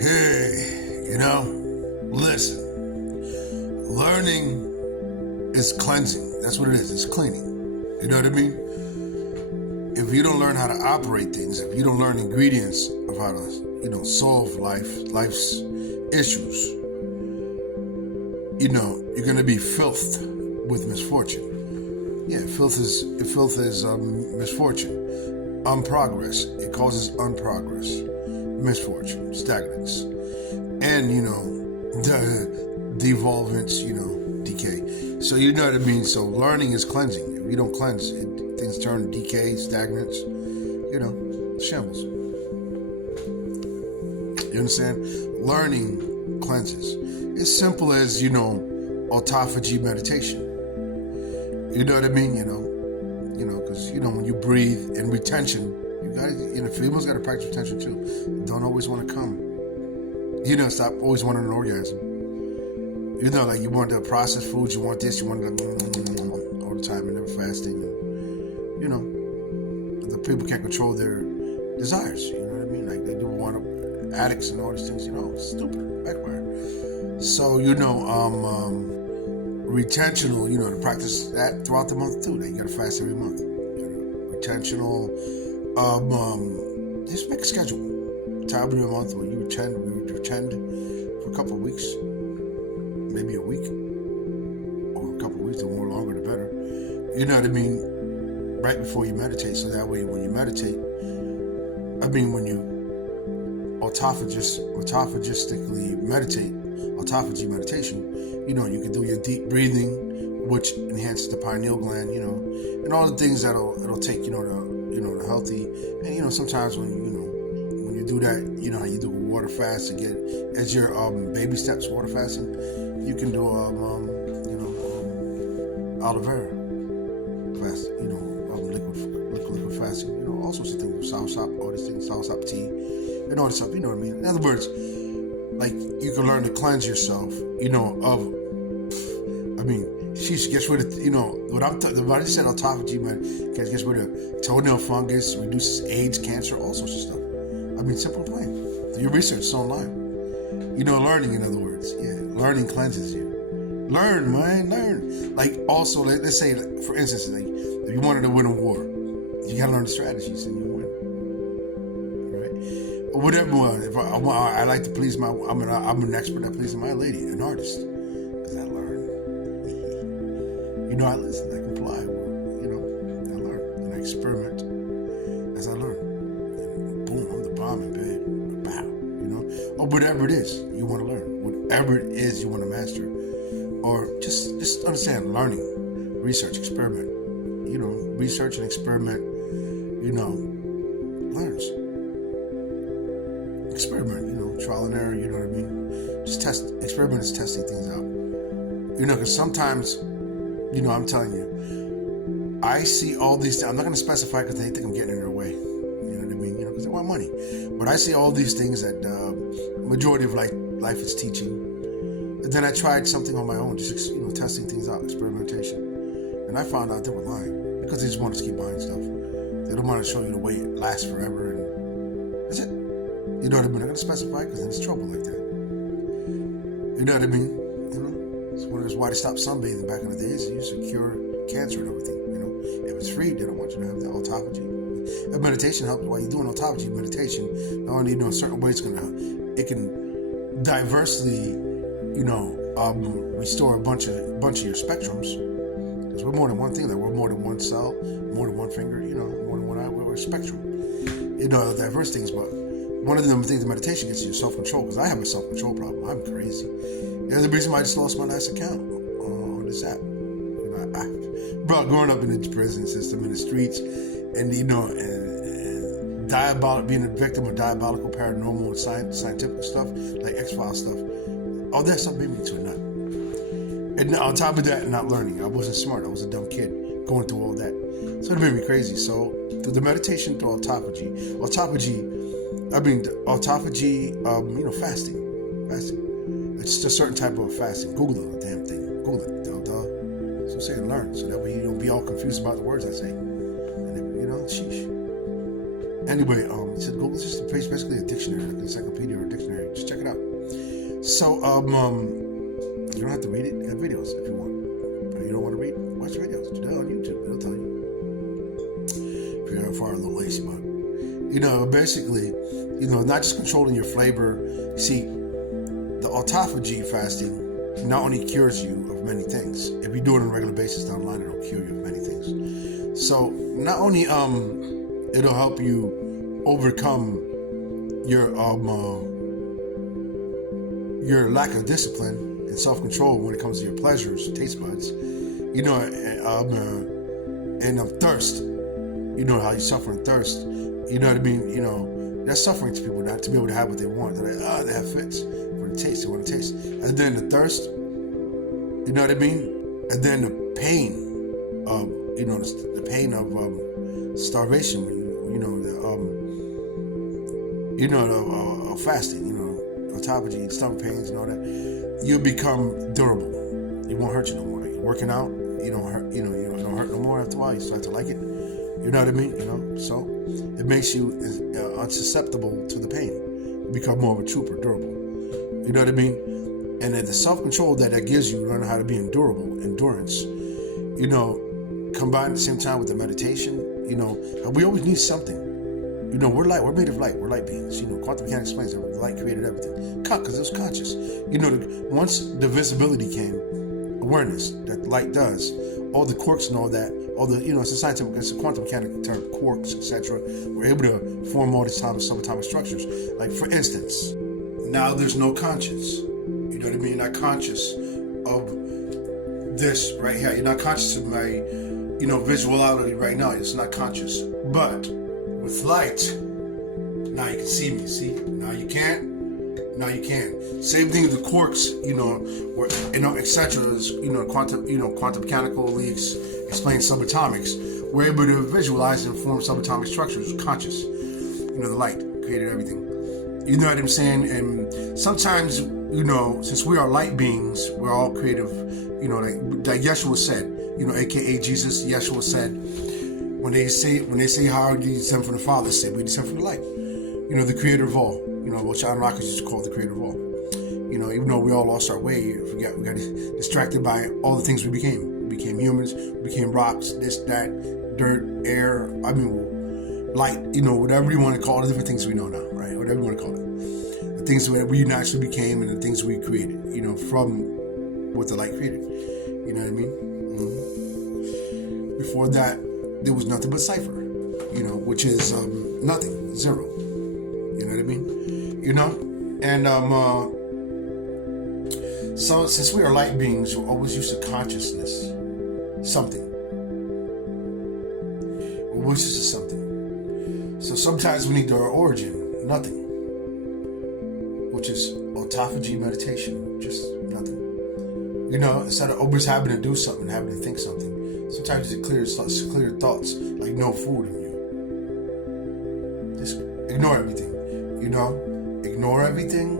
Hey, listen, learning is cleansing. That's what it is. It's cleaning. You know what I mean? If you don't learn how to operate things, if you don't learn ingredients of how to, solve life's issues, you're going to be filthed with misfortune. Yeah, filth is misfortune. Unprogress. It causes unprogress. Misfortune, stagnance, and the devolvence, decay. So you know what I mean. So learning is cleansing. If you don't cleanse, things turn decay, stagnance, shambles. You understand? Learning cleanses. It's simple as autophagy meditation. You know what I mean? Because when you breathe and retention. You gotta, females gotta practice retention too. Don't always want to come. Stop always wanting an orgasm. Like you want the processed foods, you want this, you want that all the time, and never fasting. And, the people can't control their desires. You know what I mean? Like they do want addicts and all these things. It's stupid, backfire. So retentional. To practice that throughout the month too. You gotta fast every month. Retentional. Just make a schedule. Time of the month where you retend for a couple of weeks, maybe a week, or a couple of weeks, the more longer the better. You know what I mean? Right before you meditate, so that way when you meditate, when you autophagistically meditate, autophagy meditation, you can do your deep breathing, which enhances the pineal gland, and all the things it'll take, the healthy, and sometimes when you do that, how you do a water fast again, as your baby steps water fasting, you can do aloe vera fast, liquid fasting, all sorts of things, soursop, all these things, soursop tea, and all this stuff. You know what I mean? In other words, like you can learn to cleanse yourself, she gets rid of, what I just said, autophagy, man, gets rid of toenail fungus, reduces AIDS, cancer, all sorts of stuff. Simple and plain. Do your research, it's online. Learning, in other words. Yeah, learning cleanses you. Learn, man, learn. Like, also, let's say, for instance, like, if you wanted to win a war, you gotta learn the strategies and you win. Right? Or whatever, if I like to please I'm an expert at pleasing my lady, an artist. Because I learn. I listen, I comply, I learn, and I experiment as I learn. And boom, I'm the bomb in bed, bow, or whatever it is you want to learn, whatever it is you want to master, or just understand, learning, research, experiment, research and experiment, learns. Experiment, trial and error, you know what I mean? Just experiment is testing things out, because sometimes, I'm telling you, I see all these things. I'm not going to specify because they think I'm getting in their way. You know what I mean? Because they want money. But I see all these things that majority of life is teaching. And then I tried something on my own, just testing things out, experimentation. And I found out they were lying because they just want us to keep buying stuff. They don't want to show you the way it lasts forever. And that's it. You know what I mean? I'm going to specify because then it's trouble like that. You know what I mean? It's one of those why they stopped sunbathing back in the days. It used to cure cancer and everything. If it's free, they don't want you to have the autophagy. And meditation helps. While you're doing autophagy meditation, not only a certain way it can diversely, restore a bunch of your spectrums. Because we're more than one thing. Like we're more than one cell, more than one finger. More than one eye. We're a spectrum. Diverse things. But one of them things that meditation gets you is self-control. Because I have a self-control problem. I'm crazy. There's the reason why I just lost my last account on this app. Growing up in the prison system, in the streets, and and being a victim of diabolical, paranormal, and scientific stuff, like X-Files stuff, all that stuff made me into a nut. And on top of that, not learning. I wasn't smart. I was a dumb kid going through all that. So it made me crazy. So through the meditation, through autophagy, fasting. It's just a certain type of fasting. Google the damn thing. Google it. So say and learn. So that way you don't be all confused about the words I say. And sheesh. Anyway, he said Google is just basically a dictionary, like an encyclopedia or a dictionary. Just check So, you don't have to read it. You got videos if you want. But if you don't want to read, watch videos. Do that on YouTube. It'll tell you. If you're far a little lazy, but basically, not just controlling your flavor. See, the autophagy fasting not only cures you of many things. If you do it on a regular basis down the line, it'll cure you of many things. So not only it'll help you overcome your lack of discipline and self-control when it comes to your pleasures, taste buds, and of thirst. You know how you suffer in thirst. You know what I mean? That's suffering to people, not to be able to have what they want. They're like, they have fits. They want to taste. And then the thirst, you know what I mean? And then the pain of, the pain of starvation, fasting, autophagy, stomach pains and all that. You become durable. It won't hurt you no more. Like you're working out, you don't hurt, you don't hurt no more after a while. You start to like it. You know what I mean? So it makes you unsusceptible to the pain. You become more of a trooper, durable. You know what I mean? And then the self-control that gives you, learn how to be endurance, combined at the same time with the meditation, we always need something. We're light. We're made of light. We're light beings. Quantum mechanics explains that light created everything. Because it was conscious. Once the visibility came, awareness that light does, all the quarks and all that, all the, it's a scientific, it's a quantum mechanical term, quarks, etc. We're able to form all these subatomic structures. Like, for instance, now there's no conscience. You know what I mean? You're not conscious of this right here. You're not conscious of my, visuality right now. It's not conscious. But with light, now you can see me. See? Now you can't. Now you can. Same thing with the quarks, etc. Quantum mechanically explains subatomics. We're able to visualize and form subatomic structures, conscious. The light created everything. You know what I'm saying? And sometimes, since we are light beings, we're all creative. Like Yeshua said, aka Jesus, Yeshua said, when they say how do you descend from the Father, say we descend from the light. The creator of all. What John Rockers used to call the creator of all. Even though we all lost our way, we got distracted by all the things we became. We became humans, we became rocks, this, that, dirt, air, light, whatever you want to call it, different things we know now, right? Whatever you want to call it. The things that we naturally became and the things we created, from what the light created. You know what I mean? Mm-hmm. Before that, there was nothing but cipher, which is nothing, zero. You know what I mean? And so since we are light beings, we're always used to consciousness, something. We're always used to something. So sometimes we need our origin, nothing, which is autophagy meditation, just nothing. Instead of always having to do something, having to think something, sometimes it clear thoughts, like no food in you. Just ignore everything. Ignore everything.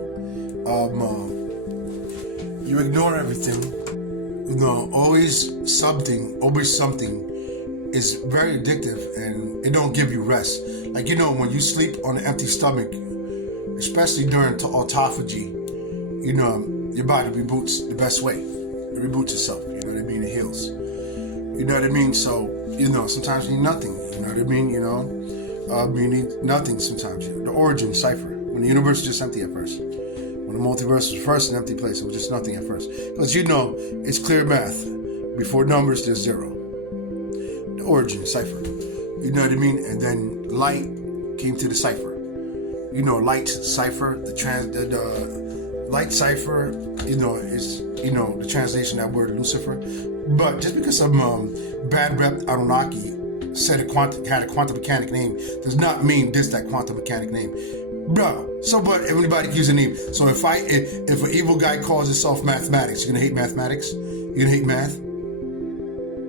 You ignore everything. Always something is very addictive, and it don't give you rest. Like, when you sleep on an empty stomach, especially during autophagy, your body reboots the best way. It reboots itself. You know what I mean? It heals. You know what I mean? So, sometimes you need nothing. You know what I mean? You need nothing sometimes. The origin, cipher. When the universe was just empty at first. When the multiverse was first an empty place, it was just nothing at first. Because it's clear math. Before numbers, there's zero. The origin, cipher. You know what I mean? And then light came to the cipher. Light, cipher, the light cipher, is, the translation of that word Lucifer. But just because some bad rep Anunnaki said had a quantum mechanic name does not mean that quantum mechanic name. Bruh. So, but everybody gives a name. So if an evil guy calls himself mathematics, you're gonna hate mathematics? You're gonna hate math?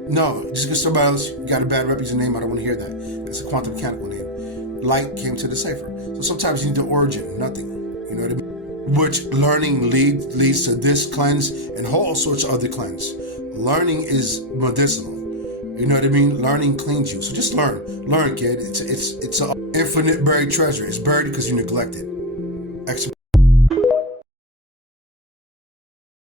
No, just because somebody else got a bad rep using a name, I don't want to hear that. It's a quantum mechanical name. Light came to the cipher. So sometimes you need the origin, nothing. You know what I mean? Which learning leads to this cleanse and all sorts of other cleanse. Learning is medicinal. You know what I mean? Learning cleans you. So just learn, kid. It's an infinite buried treasure. It's buried because you neglect it.